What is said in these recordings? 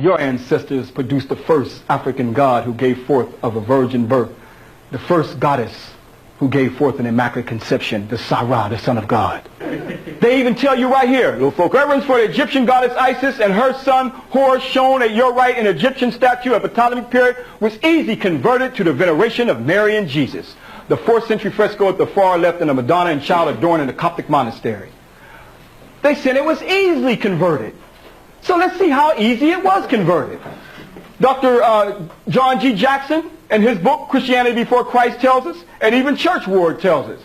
Your ancestors produced the first African god who gave forth of a virgin birth, the first goddess who gave forth an immaculate conception, the Sarah, the Son of God. They even tell you right here, little folk, reverence for the Egyptian goddess Isis and her son Horus, shown at your right, an Egyptian statue of the Ptolemaic period, was easily converted to the veneration of Mary and Jesus. The 4th century fresco at the far left, and a Madonna and child adorned in the Coptic monastery. They said it was easily converted. So let's see how easy it was converted. Dr. John G. Jackson, in his book, Christianity Before Christ, tells us, and even Church Ward tells us.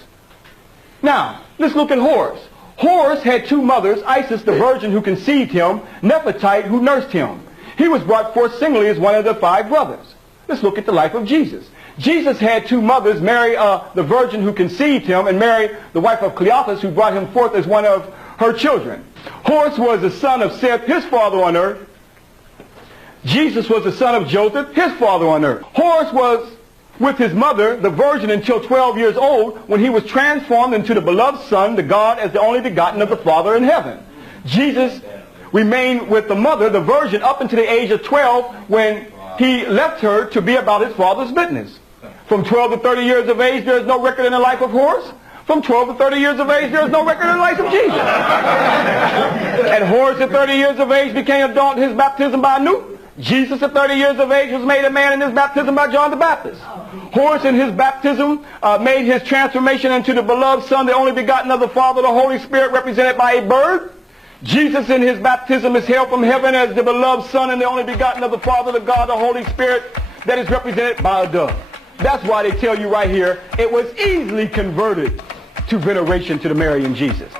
Now, let's look at Horus. Horus had 2 mothers, Isis, the virgin who conceived him, Nefertiti, who nursed him. He was brought forth singly as one of the 5 brothers. Let's look at the life of Jesus. Jesus had 2 mothers, Mary, the virgin who conceived him, and Mary, the wife of Cleophas, who brought him forth as one of her children. Horus was the son of Seth, his father on earth. Jesus was the son of Joseph, his father on earth. Horus was with his mother, the virgin, until 12 years old, when he was transformed into the beloved Son, the God, as the only begotten of the Father in heaven. Jesus remained with the mother, the virgin, up until the age of 12, when he left her to be about his father's business. From 12 to 30 years of age, there is no record in the life of Horus. From 12 to 30 years of age, there is no record in the life of Jesus. And Horus at 30 years of age became adult in his baptism by Nuke. Jesus at 30 years of age was made a man in his baptism by John the Baptist. Horus in his baptism made his transformation into the beloved Son, the only begotten of the Father, the Holy Spirit, represented by a bird. Jesus in his baptism is hailed from heaven as the beloved Son and the only begotten of the Father, the God, the Holy Spirit, that is represented by a dove. That's why they tell you right here, it was easily converted to veneration to the Mary and Jesus.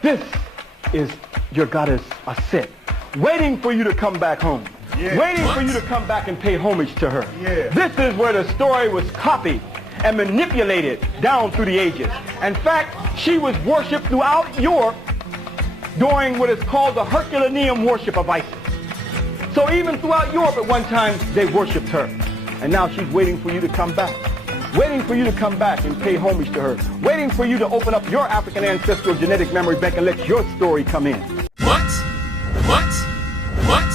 This is your goddess Aset, waiting for you to come back home. Yeah. Waiting for you to come back and pay homage to her. Yeah. This is where the story was copied and manipulated down through the ages. In fact, she was worshipped throughout Europe during what is called the Herculaneum worship of Isis. So even throughout Europe at one time, they worshipped her. And now she's waiting for you to come back. Waiting for you to come back and pay homage to her. Waiting for you to open up your African ancestral genetic memory bank and let your story come in. What? What? What?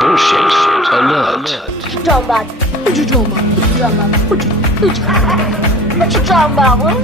Bullshit alert. What you talking about? What you talking about? What you talking about? What?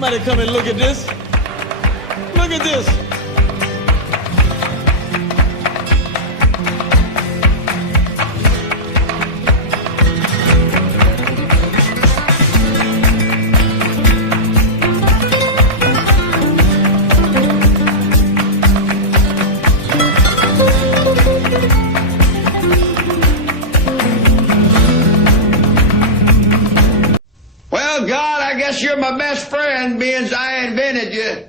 Somebody come and look at this. Look at this. Well, God, I guess you're my best friend, being as I invented you.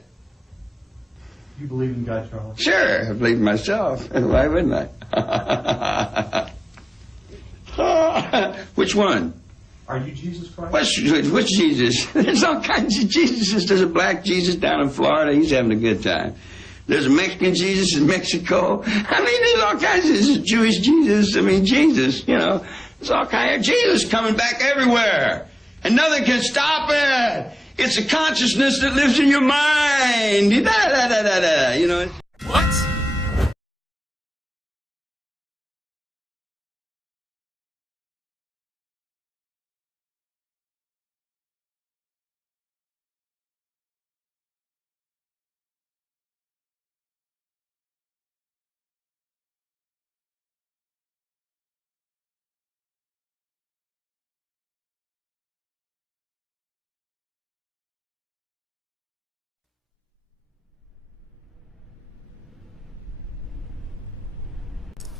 You believe in God, Charles? Sure, I believe in myself. Why wouldn't I? Which one? Are you Jesus Christ? Which Jesus? There's all kinds of Jesuses. There's a black Jesus down in Florida. He's having a good time. There's a Mexican Jesus in Mexico. I mean, there's all kinds of... There's a Jewish Jesus. I mean, Jesus, you know. There's all kinds of Jesus coming back everywhere. And nothing can stop it. It's a consciousness that lives in your mind. You know. What?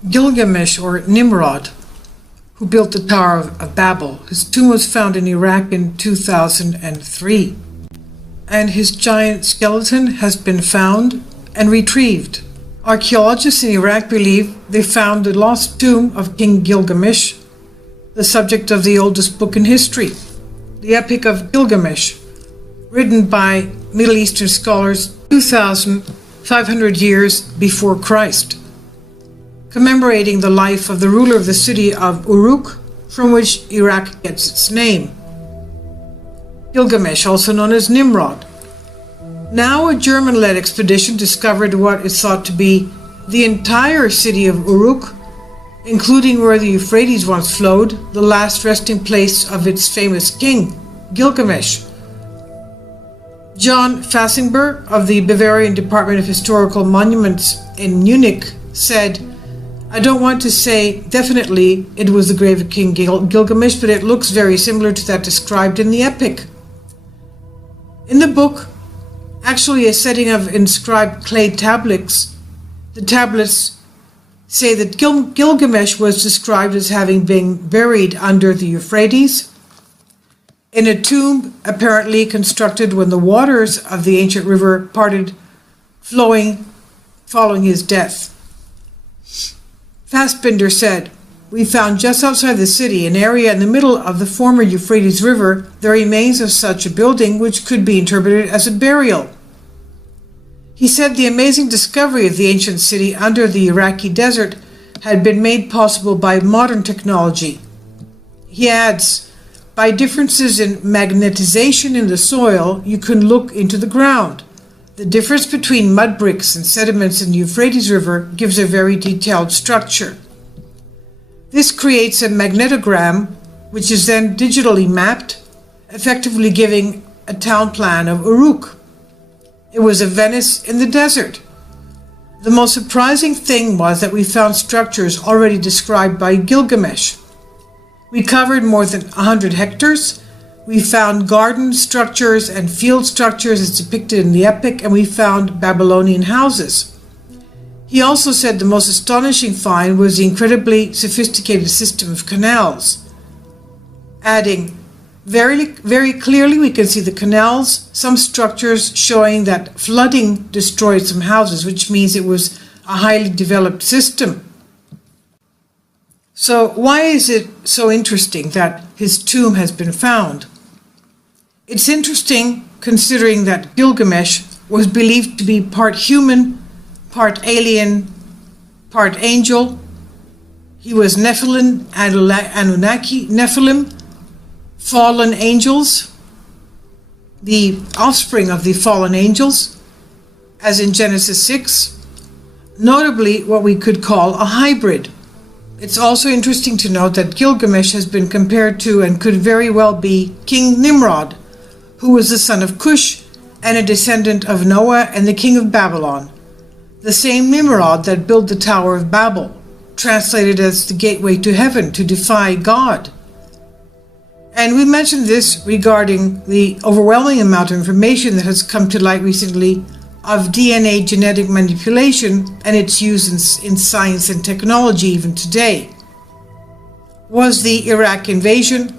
Gilgamesh, or Nimrod, who built the Tower of Babel. His tomb was found in Iraq in 2003, and his giant skeleton has been found and retrieved. Archaeologists in Iraq believe they found the lost tomb of King Gilgamesh, the subject of the oldest book in history, the Epic of Gilgamesh, written by Middle Eastern scholars 2,500 years before Christ, commemorating the life of the ruler of the city of Uruk, from which Iraq gets its name. Gilgamesh, also known as Nimrod. Now a German-led expedition discovered what is thought to be the entire city of Uruk, including where the Euphrates once flowed, the last resting place of its famous king, Gilgamesh. John Fassenber of the Bavarian Department of Historical Monuments in Munich said, "I don't want to say definitely it was the grave of King Gilgamesh, but it looks very similar to that described in the epic." In the book, actually a setting of inscribed clay tablets, the tablets say that Gilgamesh was described as having been buried under the Euphrates, in a tomb apparently constructed when the waters of the ancient river parted, flowing following his death. Fassbinder said, "We found just outside the city, an area in the middle of the former Euphrates River, the remains of such a building which could be interpreted as a burial." He said the amazing discovery of the ancient city under the Iraqi desert had been made possible by modern technology. He adds, "By differences in magnetization in the soil, you can look into the ground. The difference between mud bricks and sediments in the Euphrates River gives a very detailed structure. This creates a magnetogram, which is then digitally mapped, effectively giving a town plan of Uruk. It was a Venice in the desert. The most surprising thing was that we found structures already described by Gilgamesh. We covered more than 100 hectares. We found garden structures and field structures as depicted in the epic, and we found Babylonian houses." He also said the most astonishing find was the incredibly sophisticated system of canals, adding, very clearly we can see the canals, some structures showing that flooding destroyed some houses, which means it was a highly developed system. So why is it so interesting that his tomb has been found? It's interesting considering that Gilgamesh was believed to be part human, part alien, part angel. He was Nephilim, Anunnaki, Nephilim, fallen angels, the offspring of the fallen angels, as in Genesis 6, notably what we could call a hybrid. It's also interesting to note that Gilgamesh has been compared to and could very well be King Nimrod, who was the son of Cush and a descendant of Noah and the king of Babylon, the same Nimrod that built the Tower of Babel, translated as the gateway to heaven, to defy God. And we mentioned this regarding the overwhelming amount of information that has come to light recently of DNA genetic manipulation and its use in science and technology even today. Was the Iraq invasion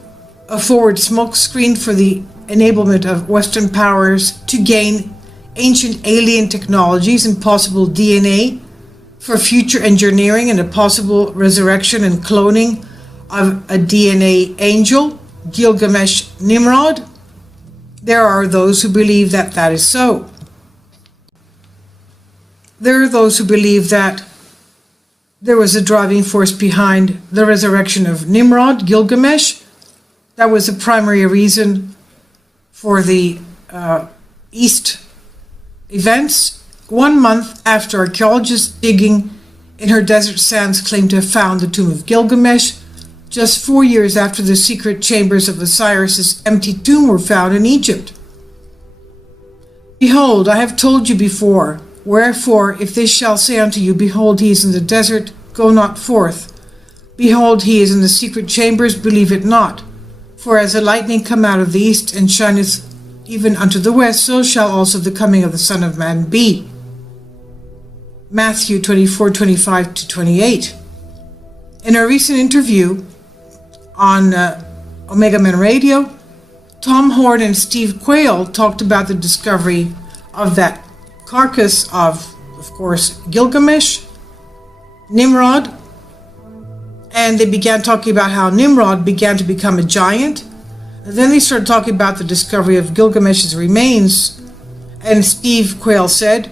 a forward smokescreen for the enablement of Western powers to gain ancient alien technologies and possible DNA for future engineering and a possible resurrection and cloning of a DNA angel, Gilgamesh Nimrod? There are those who believe that that is so. There are those who believe that there was a driving force behind the resurrection of Nimrod, Gilgamesh. That was the primary reason for the East events. 1 month after archaeologists digging in her desert sands claimed to have found the tomb of Gilgamesh, just 4 years after the secret chambers of Osiris's empty tomb were found in Egypt. Behold, I have told you before. Wherefore, if they shall say unto you, Behold, he is in the desert, go not forth. Behold, he is in the secret chambers, believe it not. For as the lightning come out of the east, and shineth even unto the west, so shall also the coming of the Son of Man be. Matthew 24:25-28. In a recent interview on Omega Men Radio, Tom Horn and Steve Quayle talked about the discovery of that carcass of course, Gilgamesh, Nimrod, and they began talking about how Nimrod began to become a giant. And then they started talking about the discovery of Gilgamesh's remains, and Steve Quayle said,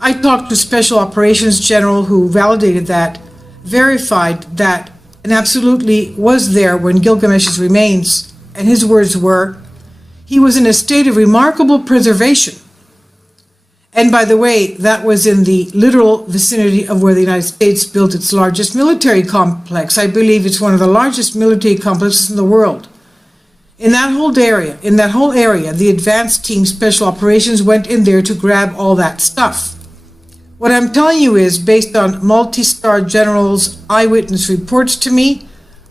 I talked to Special Operations General who validated that, verified that, and absolutely was there when Gilgamesh's remains, and his words were, he was in a state of remarkable preservation. And by the way, that was in the literal vicinity of where the United States built its largest military complex. I believe it's one of the largest military complexes in the world. In that whole area, the advanced team Special Operations went in there to grab all that stuff. What I'm telling you is based on multi-star general's eyewitness reports to me,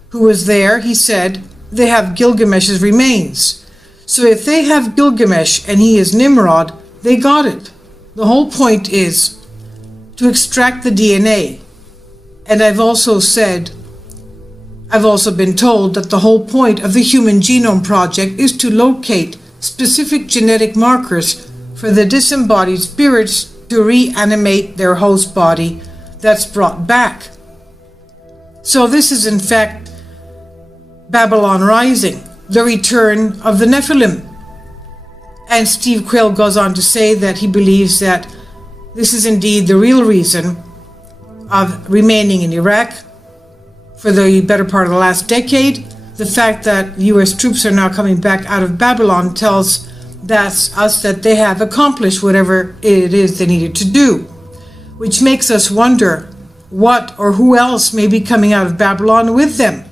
who was there. He said they have Gilgamesh's remains. So if they have Gilgamesh and he is Nimrod, they got it. The whole point is to extract the DNA. And I've also been told that the whole point of the Human Genome Project is to locate specific genetic markers for the disembodied spirits to reanimate their host body that's brought back. So this is in fact Babylon Rising, the return of the Nephilim. And Steve Quayle goes on to say that he believes that this is indeed the real reason of remaining in Iraq for the better part of the last decade. The fact that U.S. troops are now coming back out of Babylon tells us that they have accomplished whatever it is they needed to do, which makes us wonder what or who else may be coming out of Babylon with them.